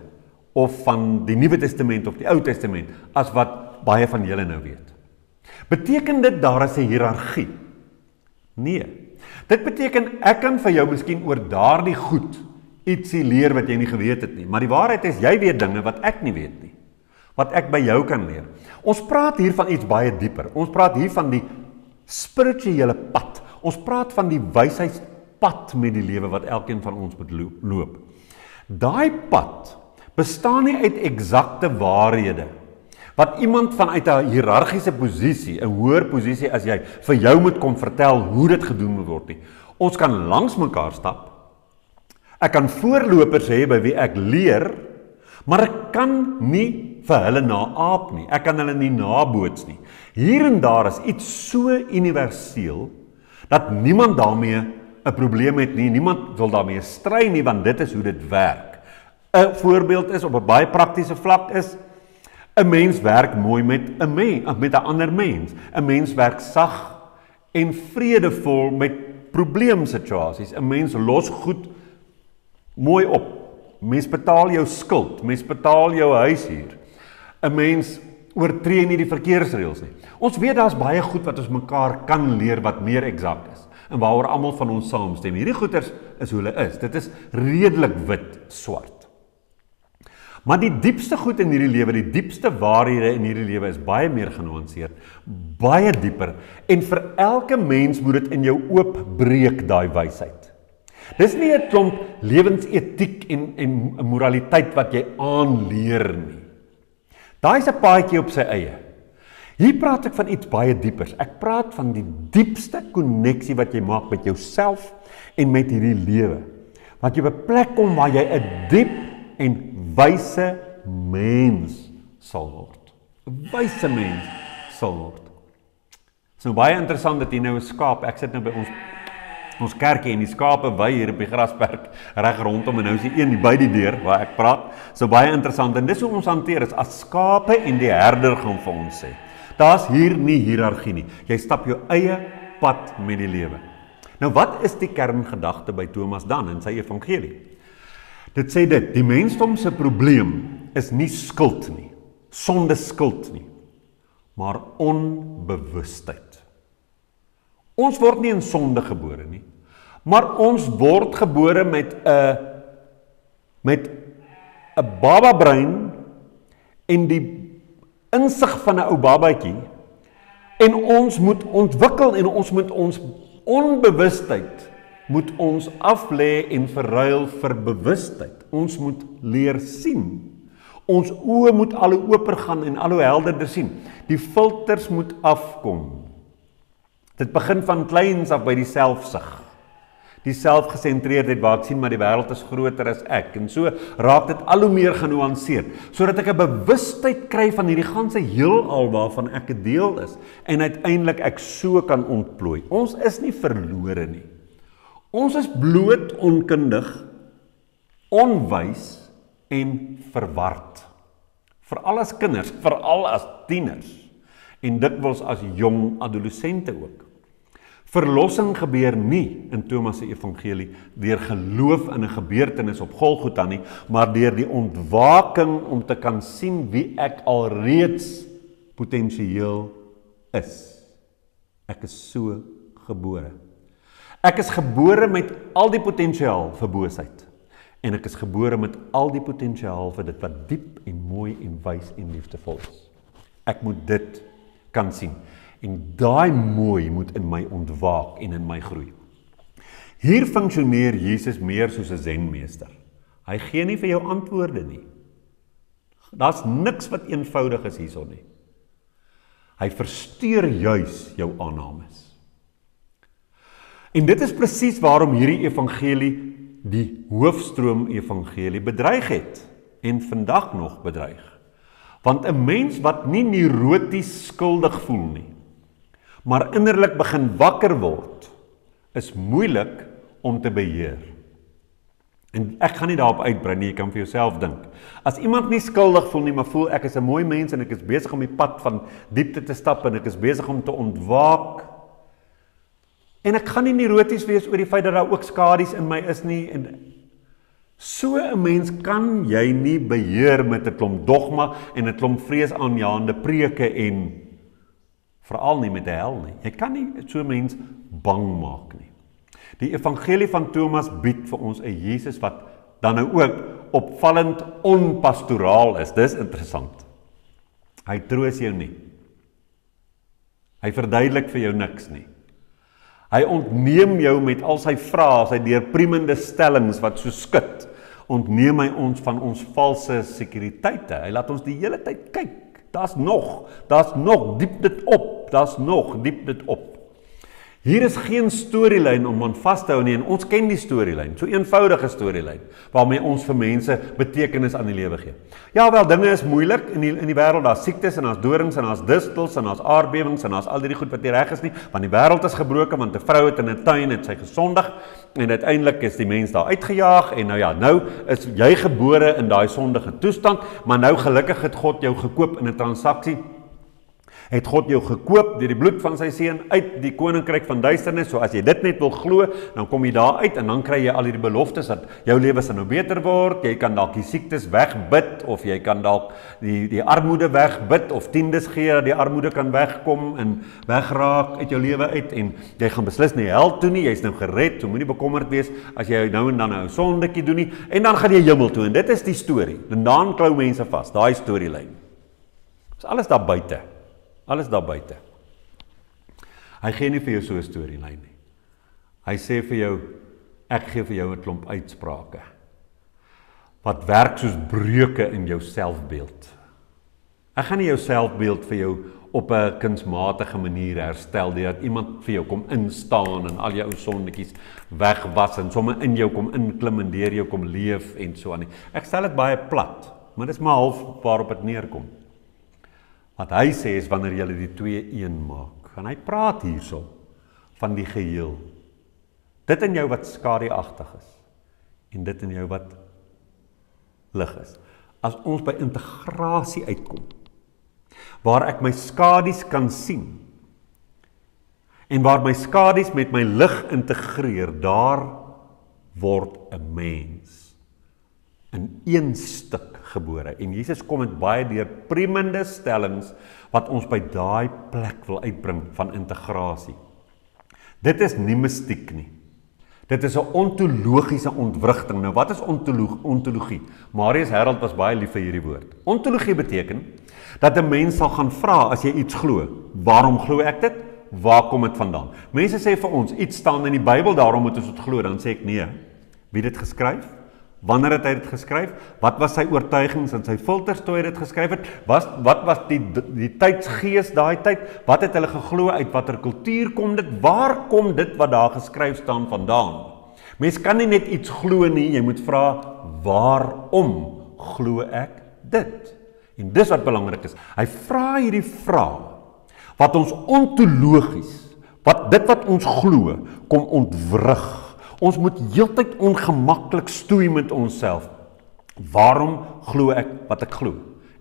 of van die Nuwe Testament of die Ou Testament as wat baie van julle nou weet. Beteken dit daar is 'n hiërargie? Nee. Dit beteken ek kan vir jou miskien oor daardie goed ietsie leer wat jy nie geweet het nie, maar die waarheid is jy weet dinge wat ek nie weet nie, wat ek by jou kan leer. Ons praat hier van iets baie dieper. Ons praat hier van die spirituele pad. Ons praat van die wysheidspad met die lewe wat elkeen van ons moet loop. Daai pad bestaan nie uit eksakte waarhede wat iemand vanuit 'n hiërargiese posisie, 'n hoër posisie as jy, vir jou moet kom vertel hoe dit gedoen moet word nie. Ons kan langs mekaar stap. Ek kan voorlopers hê by wie ek leer, maar ek kan nie vir hulle naaap nie. Ek kan hulle nie naboots nie. Hier en daar is iets so universeel dat niemand daarmee 'n probleem het nie. Niemand wil daarmee stry nie, want dit is hoe dit werk. 'n Voorbeeld is op 'n baie praktiese vlak is 'n mens werk mooi met 'n ander mens. 'n Mens werk sag en vredevol met probleemsituasies. 'n Mens los goed mooi op. Mens betaal jou skuld, mens betaal jou huishuur. 'n Mens oortree nie die verkeersreëls nie. Ons weet daar's baie goed wat ons mekaar kan leer wat meer eksakt is en waaroor almal van ons saamstem. Hierdie goeters is hoe hulle is. Dit is redelik wit swart. Maar die diepste goed in hierdie lewe, die diepste waarhede in hierdie lewe is baie meer genuanceerd, baie dieper, en vir elke mens moet dit in jou oopbreek, daai wysheid. Dis nie 'n klomp lewensetiek en moraliteit wat jy aanleer nie. Daai is 'n paadjie op sy eie. Hier praat ek van iets baie diepers. Ek praat van die diepste koneksie wat jy maak met jouself en met hierdie lewe. Want jy op 'n plek kom waar jy 'n diep en wyse mens sal word. 'n Wyse mens sal word. Dit is nou baie interessant dat hier nou 'n skaap, ek sit nou by ons kerkie en die skape wy hier op die grasperk reg rondom en nou is die een by die deur waar ek praat. So baie interessant en dis hoe ons hanteer is as skape en die herder gaan vir ons sê. Daar's hier nie hiërargie nie. Jy stap jou eie pad met die lewe. Nou wat is die kerngedagte by Thomas dan in sy evangelie? Dit sê dit, die mensdom se probleem is nie skuld nie, sonde skuld nie, maar onbewustheid. Ons word nie in sonde gebore nie, maar ons word gebore met 'n baba brein en die insig van 'n ou babatjie en ons moet ontwikkel en ons moet ons onbewustheid moet ons aflê en verruil vir bewustheid. Ons moet leer sien. Ons oë moet al hoe oper gaan en al hoe helderder sien. Die filters moet afkom. Dit begin van kleins af by die selfsug. Die selfgesentreerdheid waar ek sien maar die wêreld is groter as ek. En so raak dit al hoe meer genuanceerd, sodat ek 'n bewustheid kry van hierdie ganse heelal waarvan ek 'n deel is en uiteindelik ek so kan ontplooi. Ons is nie verlore nie. Ons is bloot onkundig, onwys en verward. Veral as kinders, veral as tieners en dikwels as jong adolessente ook. Verlossing gebeur nie in Thomas se evangelie deur geloof in 'n gebeurtenis op Golgotha nie, maar deur die ontwaking om te kan sien wie ek alreeds potensieel is. Ek is so gebore. Ek is gebore met al die potensiaal vir boosheid. En ek is gebore met al die potensiaal vir dit wat diep en mooi en wys en liefdevol is. Ek moet dit kan sien. En daai mooi moet in my ontwaak en in my groei. Hier funksioneer Jesus meer soos 'n zenmeester. Hy gee nie vir jou antwoorde nie. Daar's niks wat eenvoudig is hierson nie. Hy versteur juis jou aannames. En dit is presies waarom hierdie evangelie die hoofstroom evangelie bedreig het en vandag nog bedreig. Want 'n mens wat nie neuroties skuldig voel nie, maar innerlik begin wakker word, is moeilik om te beheer. En ek gaan nie daarop uitbrei nie, jy kan vir jouself dink. As iemand nie skuldig voel nie, maar voel ek is 'n mooi mens en ek is besig om die pad van diepte te stap en ek is besig om te ontwaak, en ek gaan nie neuroties wees oor die feit dat daar ook skadu's in my is nie, en so 'n mens kan jy nie beheer met 'n klomp dogma en 'n klomp vreesaanjaende preke en veral nie met die hel nie. Jy kan nie so 'n mens bang maak nie. Die evangelie van Thomas bied vir ons 'n Jesus wat dan nou ook opvallend onpastoraal is. Dis interessant. Hy troos jou nie. Hy verduidelik vir jou niks nie. Hy ontneem jou met al sy vrae, sy deurpriemende stellings wat so skud, ontneem hy ons van ons valse sekuriteite. Hy laat ons die hele tyd kyk. Daar's nog, diep dit op. Hier is geen storielyn om aan vas te hou nie, en ons ken die storielyn, so eenvoudige storielyn, waarmee ons vir mense betekenis aan die lewe gee. Ja, wel, dinge is moeilik in die wêreld, daar's siektes en daar's dorings en daar's distels en daar's aardbewings en daar's al die goed wat nie reg is nie, want die wêreld is gebroken, want 'n vrou het in 'n tuin het sy gesondig en uiteindelik is die mens daar uitgejaag en nou is jy gebore in daai sondige toestand, maar nou gelukkig het God jou gekoop in 'n transaksie Het God jou gekoop deur die bloed van sy seun uit die koninkryk van duisternis. So as jy dit net wil glo, dan kom jy daar uit en dan kry jy al hierdie beloftes dat jou lewe sal nou beter word. Jy kan dalk die siektes wegbid of jy kan dalk die armoede wegbid of tiendes gee dat die armoede kan wegkom en wegraak uit jou lewe uit en jy gaan beslis nie hel toe nie. Jy's nou gered, so moenie bekommerd wees as jy nou en dan 'n sondetjie doen nie en dan gaan jy hemel toe en dit is die storie. En dan klou mense vas, daai storielyn. Dis alles daar buite. Alles daar buite. Hy gee nie vir jou so 'n storielyn nie. Hy sê vir jou, ek gee vir jou 'n klomp uitsprake wat werk soos breuke in jou selfbeeld. Ek gaan nie jou selfbeeld vir jou op 'n kunsmatige manier herstel deurdat iemand vir jou kom instaan en al jou ou sondetjies wegwas en sommer in jou kom inklim en deur jou kom leef en so aan nie. Ek stel dit baie plat, maar dis maar half waarop dit neerkom. Wat hy sê is wanneer jy die twee een maak. En hy praat hierso van die geheel. Dit in jou wat skaduagtig is en dit in jou wat lig is. As ons by integrasie uitkom, waar ek my skadu's kan sien en waar my skadu's met my lig integreer, daar word 'n mens in een stuk gebore. En Jesus kom met baie deurpriemende stellings wat ons by daai plek wil uitbring van integrasie. Dit is nie mystiek nie. Dit is 'n ontologiese ontwrigting. Nou wat is ontologie? Marius Herald was baie lief vir hierdie woord. Ontologie beteken dat 'n mens sal gaan vra as jy iets glo. Waarom glo ek dit? Waar kom dit vandaan? Mense sê vir ons, iets staan in die Bybel, daarom moet ons dit glo. Dan sê ek nee. Wie het dit geskryf? Wanneer het hy dit geskryf? Wat was sy oortuigings en sy filters toe hy dit geskryf het? Wat was die tydsgees daai tyd? Wat het hulle geglo? Uit watter kultuur kom dit? Waar kom dit wat daar geskryf staan vandaan? Mens kan nie net iets glo nie, jy moet vra, waarom glo ek dit? En dis wat belangrik is. Hy vra hierdie vraag, wat ons ontologies, dit wat ons glo, kom ontwrig. Ons moet heeltyd ongemaklik stoei met onsself. Waarom glo ek wat ek glo?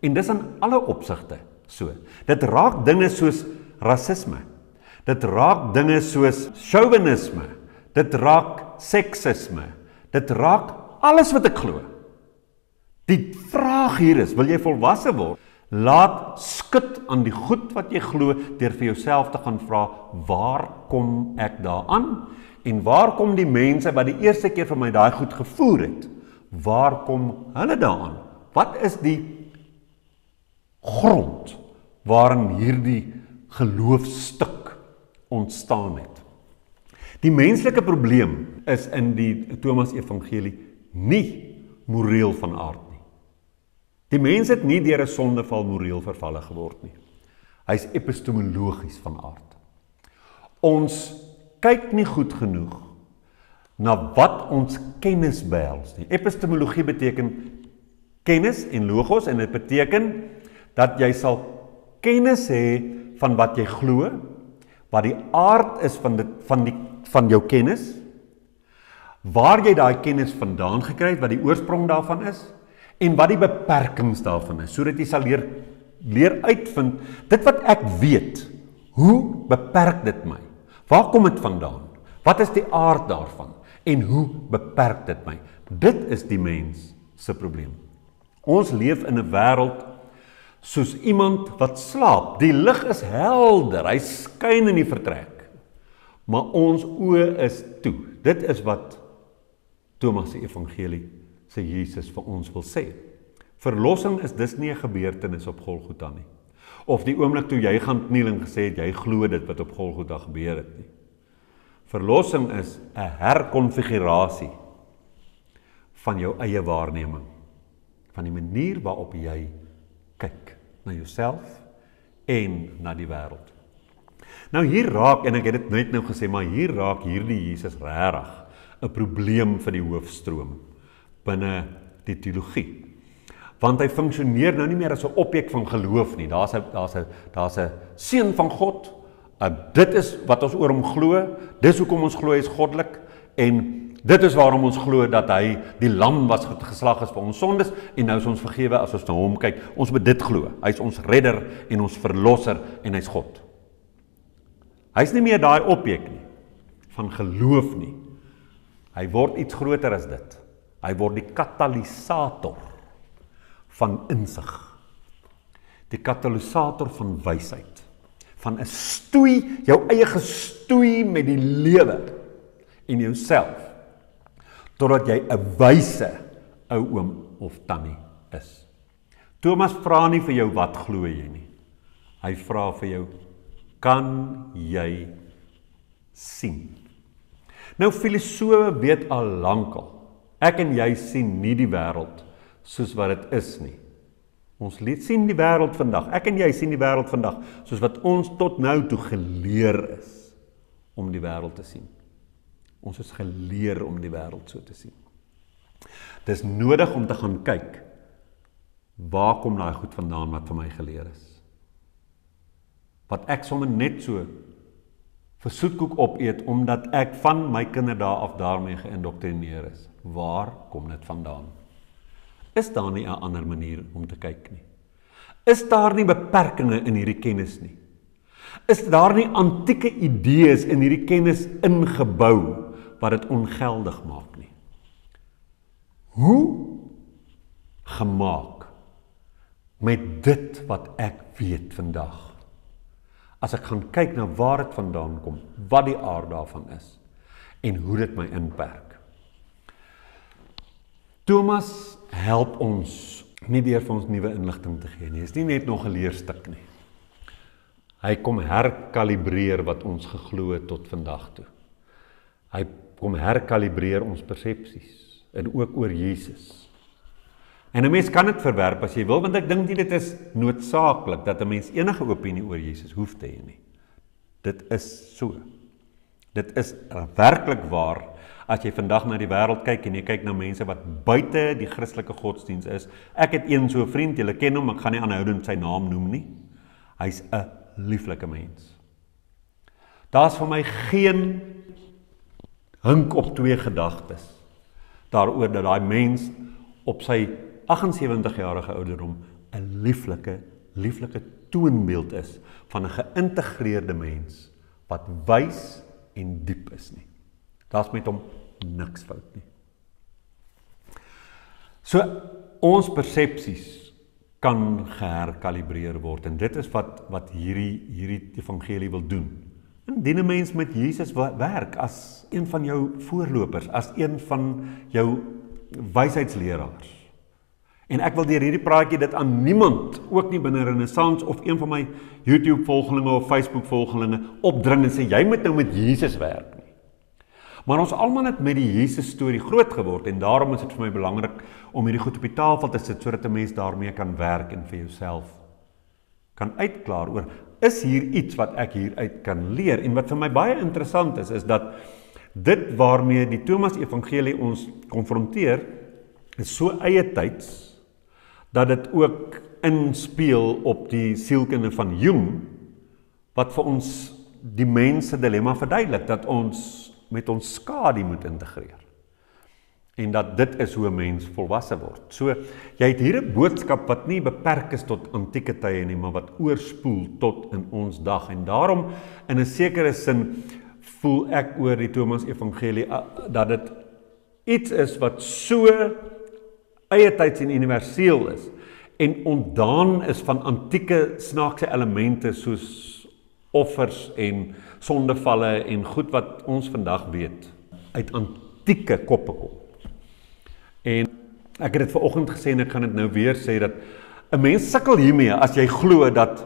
En dis in alle opsigte so. Dit raak dinge soos rasisme. Dit raak dinge soos chauvinisme. Dit raak seksisme. Dit raak alles wat ek glo. Die vraag hier is, wil jy volwasse word? Laat skud aan die goed wat jy glo deur vir jouself te gaan vra, waar kom ek daaraan? En waar kom die mense wat die eerste keer vir my daai goed gevoer het? Waar kom hulle daaraan? Wat is die grond waarin hierdie geloofstuk ontstaan het? Die menslike probleem is in die Thomas Evangelie nie moreel van aard nie. Die mens het nie deur 'n sondeval moreel vervalle geword nie. Hy is epistemologies van aard. Ons kyk nie goed genoeg na wat ons kennis behels nie. Epistemologie beteken kennis en logos en dit beteken dat jy sal kennis hê van wat jy glo, wat die aard is van jou kennis, waar jy daai kennis vandaan gekry het, wat die oorsprong daarvan is en wat die beperkings daarvan is, sodat jy sal leer uitvind dit wat ek weet, hoe beperk dit my? Waar kom dit vandaan? Wat is die aard daarvan? En hoe beperk dit my? Dit is die mens se probleem. Ons leef in 'n wêreld soos iemand wat slaap. Die lig is helder, hy skyn in die vertrek. Maar ons oë is toe. Dit is wat Thomas se evangelie sê Jesus vir ons wil sê. Verlossing is dus nie 'n gebeurtenis op Golgotha nie. Of die oomblik toe jy gaan kniel en gesê het, jy glo dit wat op Golgotha gebeur het nie. Verlossing is 'n herkonfigurasie van jou eie waarneming, van die manier waarop jy kyk na jouself en na die wêreld. Nou hier raak, en ek het dit net nou gesê, maar hier raak hierdie Jesus regtig 'n probleem vir die hoofstroom binne die teologie. Want hy funksioneer nou nie meer as 'n objek van geloof nie. Daar's 'n seun van God. Dit is wat ons oor hom glo. Dis hoekom ons glo hy is goddelik En dit is waarom ons glo dat hy die lam was wat geslag is vir ons sondes en nou is ons vergewe as ons na hom kyk. Ons moet dit glo. Hy is ons redder en ons verlosser en hy's God. Hy's nie meer daai objek nie, van geloof nie. Hy word iets groter as dit. Hy word die katalisator van insig. Die katalisator van wysheid. Van 'n stoei, jou eie gestoei met die lewe en jouself, totdat jy 'n wyse ou oom of tannie is. Thomas vra nie vir jou wat glo jy nie. Hy vra vir jou, kan jy sien? Nou filosowe weet al lankal, ek en jy sien nie die wêreld soos wat dit is nie. Ons sien die wêreld vandag, ek en jy sien die wêreld vandag, soos wat ons tot nou toe geleer is om die wêreld te sien. Ons is geleer om die wêreld so te sien. Dis nodig om te gaan kyk, waar kom daai goed vandaan wat vir my geleer is? Wat ek sommer net so vir soetkoek opeet, omdat ek van my kinderdae af daarmee geïndoktrineer is. Waar kom dit vandaan? Is daar nie 'n ander manier om te kyk nie? Is daar nie beperkings in hierdie kennis nie? Is daar nie antieke idees in hierdie kennis ingebou wat dit ongeldig maak nie? Hoe gemaak met dit wat ek weet vandag? As ek gaan kyk na waar dit vandaan kom, wat die aard daarvan is en hoe dit my inperk. Thomas help ons nie deur vir ons nuwe inligting te gee nie. Dit is nie net nog 'n leerstuk nie. Hy kom herkalibreer wat ons geglo het tot vandag toe. Hy kom herkalibreer ons persepsies en ook oor Jesus. En 'n mens kan dit verwerp as jy wil, want ek dink nie dit is noodsaaklik dat 'n mens enige opinie oor Jesus hoef te hê nie. Dit is so. Dit is werklik waar. As jy vandag na die wêreld kyk en jy kyk na mense wat buite die Christelike godsdiens is. Ek het een so 'n vriend, julle ken hom, ek gaan nie aanhoudend sy naam noem nie. Hy's 'n lieflike mens. Daar's vir my geen hink op twee gedagtes daaroor dat daai mens op sy 78-jarige ouderdom 'n lieflike toonbeeld is van 'n geïntegreerde mens wat wys en diep is nie. Daar's met hom niks fout nie. So ons persepsies kan geherkalibreer word en dit is wat hierdie evangelie wil doen. Indien 'n mens met Jesus werk as een van jou voorlopers, as een van jou wysheidsleraars. En ek wil deur hierdie praatjie dit aan niemand, ook nie binne Renaissance of een van my YouTube-volgelinge of Facebook-volgelinge opdring en sê, jy moet nou met Jesus werk nie. Maar ons almal het met die Jesus storie groot geword en daarom is dit vir my belangrik om hierdie goed op die tafel te sit sodat 'n mens daarmee kan werk en vir jouself kan uitklaar oor, is hier iets wat ek hieruit kan leer? En wat vir my baie interessant is dat dit waarmee die Thomas Evangelie ons konfronteer, is so eie tyds, dat dit ook inspeel op die sielkunde van Jung, wat vir ons die mens se dilemma verduidelik, dat ons met ons skadu moet integreer. En dat dit is hoe 'n mens volwasse word. So, jy het hier 'n boodskap wat nie beperk is tot antieke tye nie, maar wat oorspoel tot in ons dag. En daarom, in 'n sekere sin, voel ek oor die Thomas Evangelie, dat dit iets is wat so eie tyds en universeel is, en ontdaan is van antieke snaakse elemente, soos offers en sondevalle en goed wat ons vandag weet, uit antieke koppe kom. En ek het dit vanoggend gesê en ek gaan dit nou weer sê, dat 'n mens sukkel hiermee as jy glo dat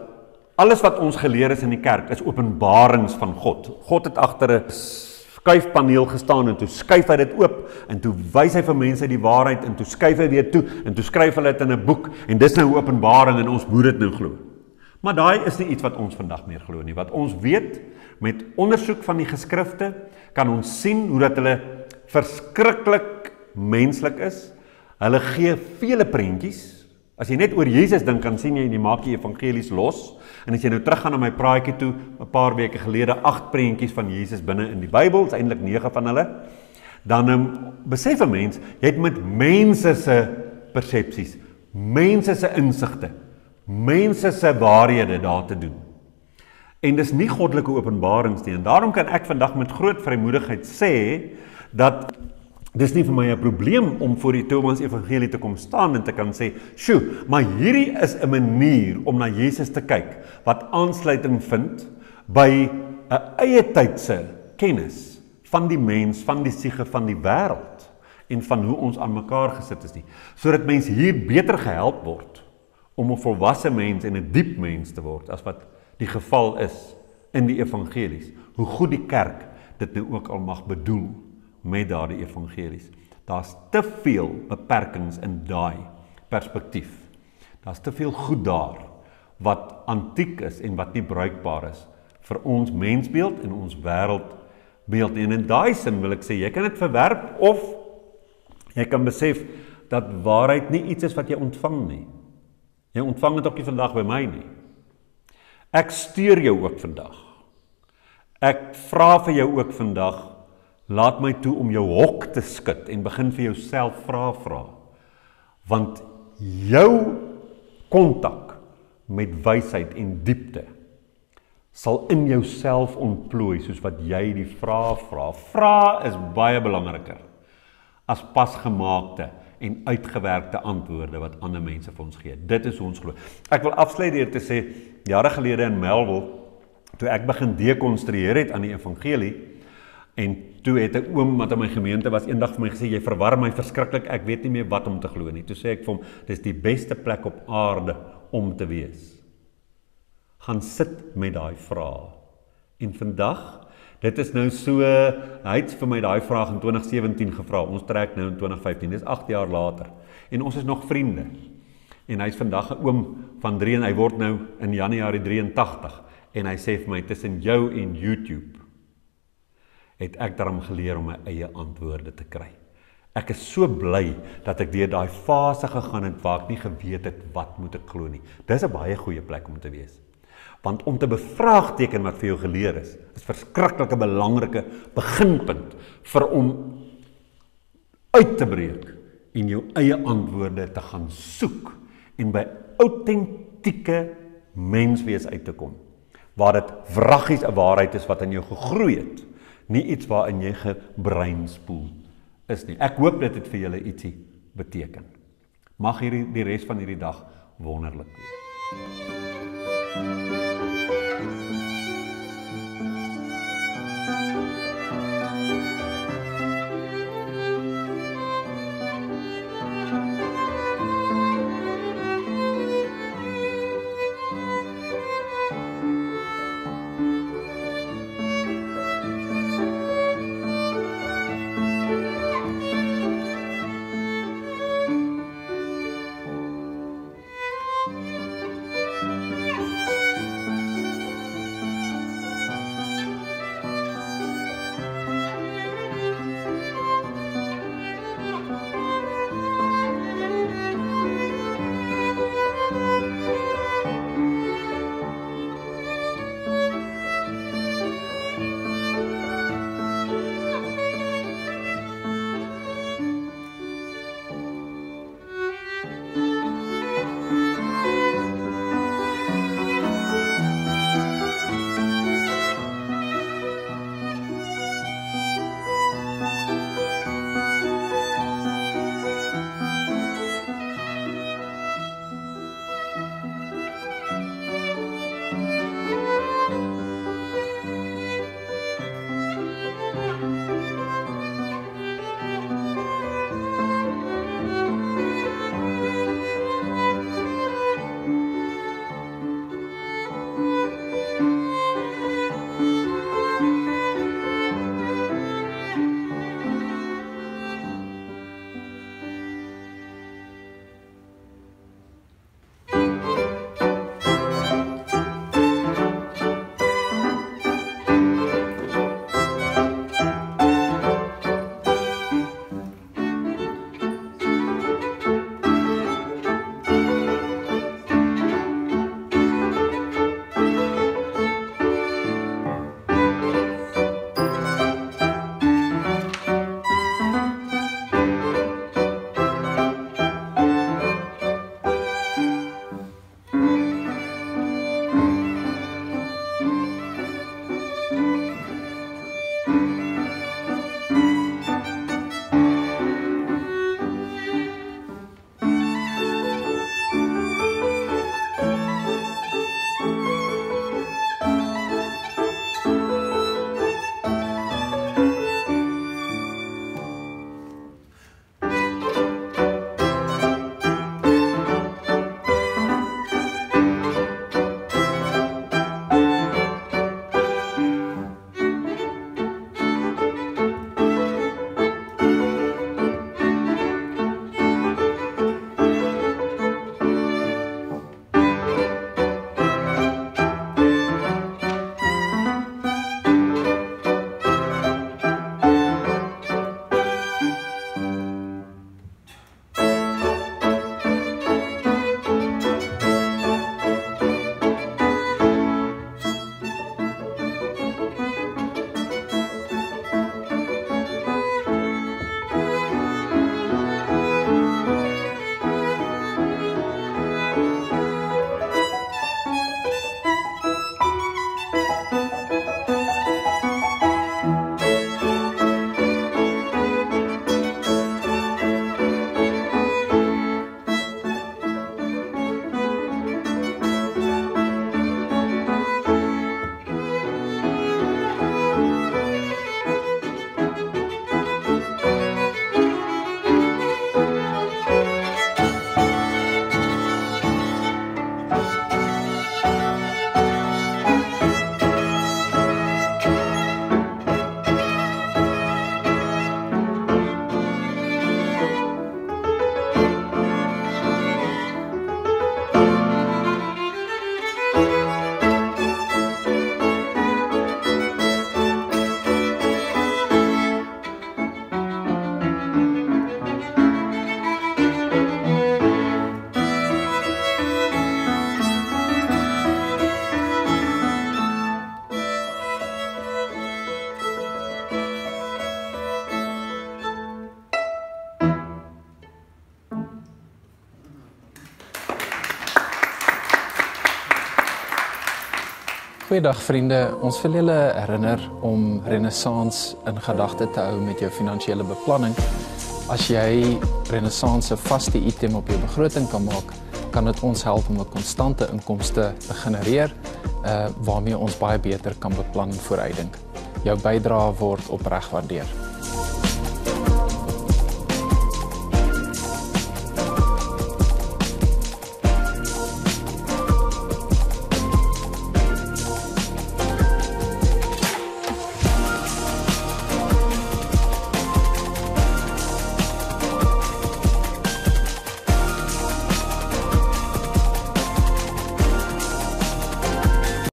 alles wat ons geleer is in die kerk is openbarings van God. God het agter 'n skuifpaneel gestaan en toe skuif hy dit oop en toe wys hy vir mense die waarheid en toe skuif hy weer toe en toe skryf hulle dit in 'n boek en dis nou 'n openbaring en ons moet dit nou glo. Maar daai is nie iets wat ons vandag meer glo nie. Wat ons weet met ondersoek van die geskrifte kan ons sien hoe dat hulle verskriklik menslik is. Hulle gee vele prentjies. As jy net oor Jesus dink, kan sien jy maak die evangelies los. En as jy nou teruggaan na my praatjie toe, 'n paar weke gelede, 8 prentjies van Jesus binne in die Bybel, is eintlik 9 van hulle. dan besef 'n mens, jy het met mense se persepsies, mense se insigte, mense se waarhede daar te doen. En dis nie goddelike openbarings nie, en daarom kan ek vandag met groot vrymoedigheid sê, dat dis nie vir my 'n probleem om voor die Thomas Evangelie te kom staan en te kan sê, "Sjoe, maar hierdie is 'n manier om na Jesus te kyk wat aansluiting vind by 'n eie tydse kennis van die mens, van die siege, van die wêreld en van hoe ons aan mekaar gesit is nie, sodat mense hier beter gehelp word om 'n volwasse mens en 'n diep mens te word as wat die geval is in die evangelies. Hoe goed die kerk dit nou ook al mag bedoel met daardie evangelies. Daar's te veel beperkings in daai perspektief. Daar's te veel goed daar wat antiek is en wat nie bruikbaar is vir ons mensbeeld en ons wêreldbeeld. En in daai sin wil ek sê, jy kan dit verwerp of jy kan besef dat waarheid nie iets is wat jy ontvang nie. Jy ontvang dit ook nie vandag by my nie. Ek stuur jou ook vandag. Ek vra vir jou ook vandag, laat my toe om jou hok te skud en begin vir jouself vra. Want jou kontak met wysheid en diepte sal in jouself ontplooi soos wat jy die vrae vra. Vrae is baie belangriker as pasgemaakte en uitgewerkte antwoorde wat ander mense vir ons gee. Dit is ons glo. Ek wil afsluit deur te sê, jare gelede in Melville, toe ek begin dekonstrueer het aan die evangelie, en toe het 'n oom wat in my gemeente was eendag vir my gesê, jy verwar my verskriklik, ek weet nie meer wat om te glo nie. Toe sê ek vir hom, dis die beste plek op aarde om te wees. Gaan sit met daai vrae. En vandag, dit is nou so, hy het vir my daai vraag in 2017 gevra, ons trek nou in 2015, dis 8 jaar later, en ons is nog vriende. En hy is vandag 'n oom van 3 en hy word nou in Januarie 83, en hy sê vir my, tussen jou en YouTube, het ek daarom geleer om my eie antwoorde te kry. Ek is so bly dat ek deur daai fase gegaan het waar ek nie geweet het wat moet ek glo nie. Dis 'n baie goeie plek om te wees. Want om te bevraagteken wat vir jou geleer is verskriklike belangrike beginpunt vir om uit te breek en jou eie antwoorde te gaan soek en by autentieke menswees uit te kom, waar dit wraggies 'n waarheid is wat in jou gegroei het, nie iets waarin jy gebreinspoel is nie. Ek hoop dit het vir julle ietsie beteken. Mag die res van hierdie dag wonderlik wees. Goeiedag vriende, ons wil julle herinner om Renaissance in gedagte te hou met jou finansiële beplanning. As jy Renaissance 'n vaste item op jou begroting kan maak, kan dit ons help om 'n konstante inkomste te genereer, waarmee ons baie beter kan beplan en vooruitdink. Jou bydrae word opreg waardeer.